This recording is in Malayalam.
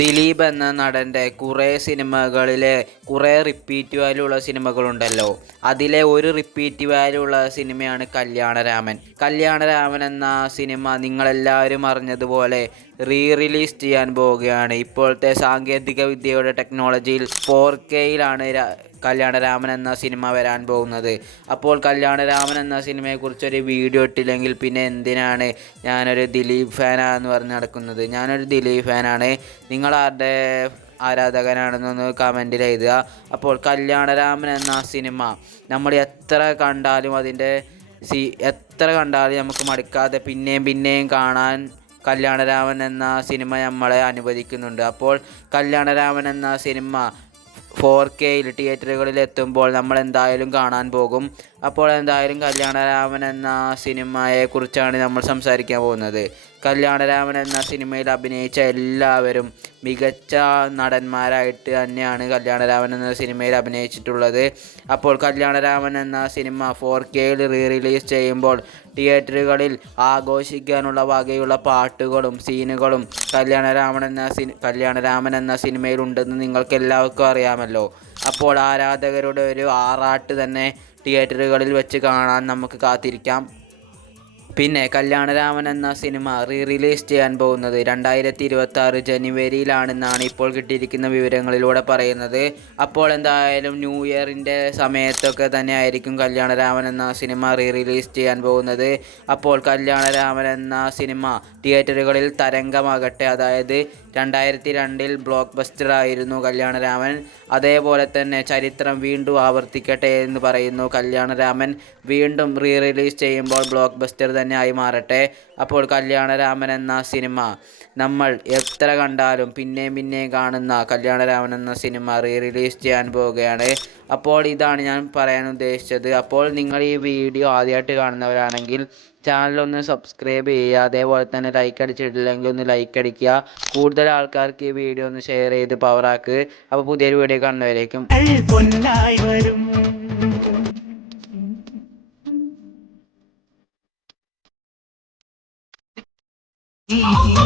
ദിലീപ് എന്ന നടൻ്റെ കുറേ സിനിമകളിലെ കുറേ റിപ്പീറ്റ് വാല്യൂ ഉള്ള സിനിമകളുണ്ടല്ലോ. അതിലെ ഒരു റിപ്പീറ്റ് വാല്യൂ ഉള്ള സിനിമയാണ് കല്യാണരാമൻ. കല്യാണരാമൻ എന്ന സിനിമ നിങ്ങളെല്ലാവരും അറിഞ്ഞതുപോലെ റിലീസ് ചെയ്യാൻ പോവുകയാണ്. ഇപ്പോഴത്തെ സാങ്കേതിക വിദ്യയുടെ ടെക്നോളജിയിൽ 4Kയിലാണ് കല്യാണരാമൻ എന്ന സിനിമ വരാൻ പോകുന്നത്. അപ്പോൾ കല്യാണരാമൻ എന്ന സിനിമയെക്കുറിച്ചൊരു വീഡിയോ ഇട്ടില്ലെങ്കിൽ പിന്നെ എന്തിനാണ് ഞാനൊരു ദിലീപ് ഫാനാന്ന് പറഞ്ഞ് നടക്കുന്നത്? ഞാനൊരു ദിലീപ് ഫാനാണ്. നിങ്ങളാരുടെ ആരാധകനാണെന്നൊന്ന് കമൻറ്റിൽ എഴുതുക. അപ്പോൾ കല്യാണരാമൻ എന്ന സിനിമ നമ്മൾ എത്ര കണ്ടാലും എത്ര കണ്ടാലും നമുക്ക് മടുക്കാതെ പിന്നെയും പിന്നെയും കാണാൻ കല്യാണരാമൻ എന്ന സിനിമ നമ്മളെ അനുവദിക്കുന്നുണ്ട്. അപ്പോൾ കല്യാണരാമൻ എന്ന സിനിമ 4Kയിൽ തിയേറ്ററുകളിൽ എത്തുമ്പോൾ നമ്മൾ എന്തായാലും കാണാൻ പോകും. അപ്പോൾ എന്തായാലും കല്യാണരാമൻ എന്ന സിനിമയെക്കുറിച്ചാണ് നമ്മൾ സംസാരിക്കാൻ പോകുന്നത്. കല്യാണരാമൻ എന്ന സിനിമയിൽ അഭിനയിച്ച എല്ലാവരും മികച്ച നടന്മാരായിട്ട് തന്നെയാണ് കല്യാണരാമൻ എന്ന സിനിമയിൽ അഭിനയിച്ചിട്ടുള്ളത്. അപ്പോൾ കല്യാണരാമൻ എന്ന സിനിമ 4Kയിൽ റിലീസ് ചെയ്യുമ്പോൾ തിയേറ്ററുകളിൽ ആഘോഷിക്കാനുള്ള വകയുള്ള പാട്ടുകളും സീനുകളും കല്യാണരാമൻ എന്ന സിനിമയിലുണ്ടെന്ന് നിങ്ങൾക്ക് എല്ലാവർക്കും അറിയാമല്ലോ. അപ്പോൾ ആരാധകരുടെ ഒരു ആറാട്ട് തന്നെ തിയേറ്ററുകളിൽ വെച്ച് കാണാൻ നമുക്ക് കാത്തിരിക്കാം. പിന്നെ കല്യാണരാമൻ എന്ന സിനിമ റിലീസ് ചെയ്യാൻ പോകുന്നത് 2026 ജനുവരിയിലാണെന്നാണ് ഇപ്പോൾ കിട്ടിയിരിക്കുന്ന വിവരങ്ങളിലൂടെ പറയുന്നത്. അപ്പോൾ എന്തായാലും ന്യൂ ഇയറിൻ്റെ സമയത്തൊക്കെ തന്നെ ആയിരിക്കും കല്യാണരാമൻ എന്ന സിനിമ റിലീസ് ചെയ്യാൻ പോകുന്നത്. അപ്പോൾ കല്യാണരാമൻ എന്ന സിനിമ തിയേറ്ററുകളിൽ തരംഗമാകട്ടെ. അതായത് 2002 ബ്ലോക്ക് ബസ്റ്റർ ആയിരുന്നു കല്യാണരാമൻ. അതേപോലെ തന്നെ ചരിത്രം വീണ്ടും ആവർത്തിക്കട്ടെ എന്ന് പറയുന്നു. കല്യാണരാമൻ വീണ്ടും റിലീസ് ചെയ്യുമ്പോൾ ബ്ലോക്ക് ബസ്റ്റർ തന്നെ ആയി മാറട്ടെ. അപ്പോൾ കല്യാണരാമൻ എന്ന സിനിമ നമ്മൾ എത്ര കണ്ടാലും പിന്നെയും പിന്നെയും കാണുന്ന കല്യാണരാമൻ എന്ന സിനിമ റിലീസ് ചെയ്യാൻ പോവുകയാണ്. അപ്പോൾ ഇതാണ് ഞാൻ പറയാൻ ഉദ്ദേശിച്ചത്. അപ്പോൾ നിങ്ങൾ ഈ വീഡിയോ ആദ്യമായിട്ട് കാണുന്നവരാണെങ്കിൽ ചാനലൊന്ന് സബ്സ്ക്രൈബ് ചെയ്യുക. അതേപോലെ തന്നെ ലൈക്ക് അടിച്ചിട്ടില്ലെങ്കിൽ ഒന്ന് ലൈക്ക് അടിക്കുക. കൂടുതൽ ആൾക്കാർക്ക് ഈ വീഡിയോ ഒന്ന് ഷെയർ ചെയ്ത് പവറാക്ക്. അപ്പോൾ പുതിയൊരു വീഡിയോ കാണുന്നവരേക്കും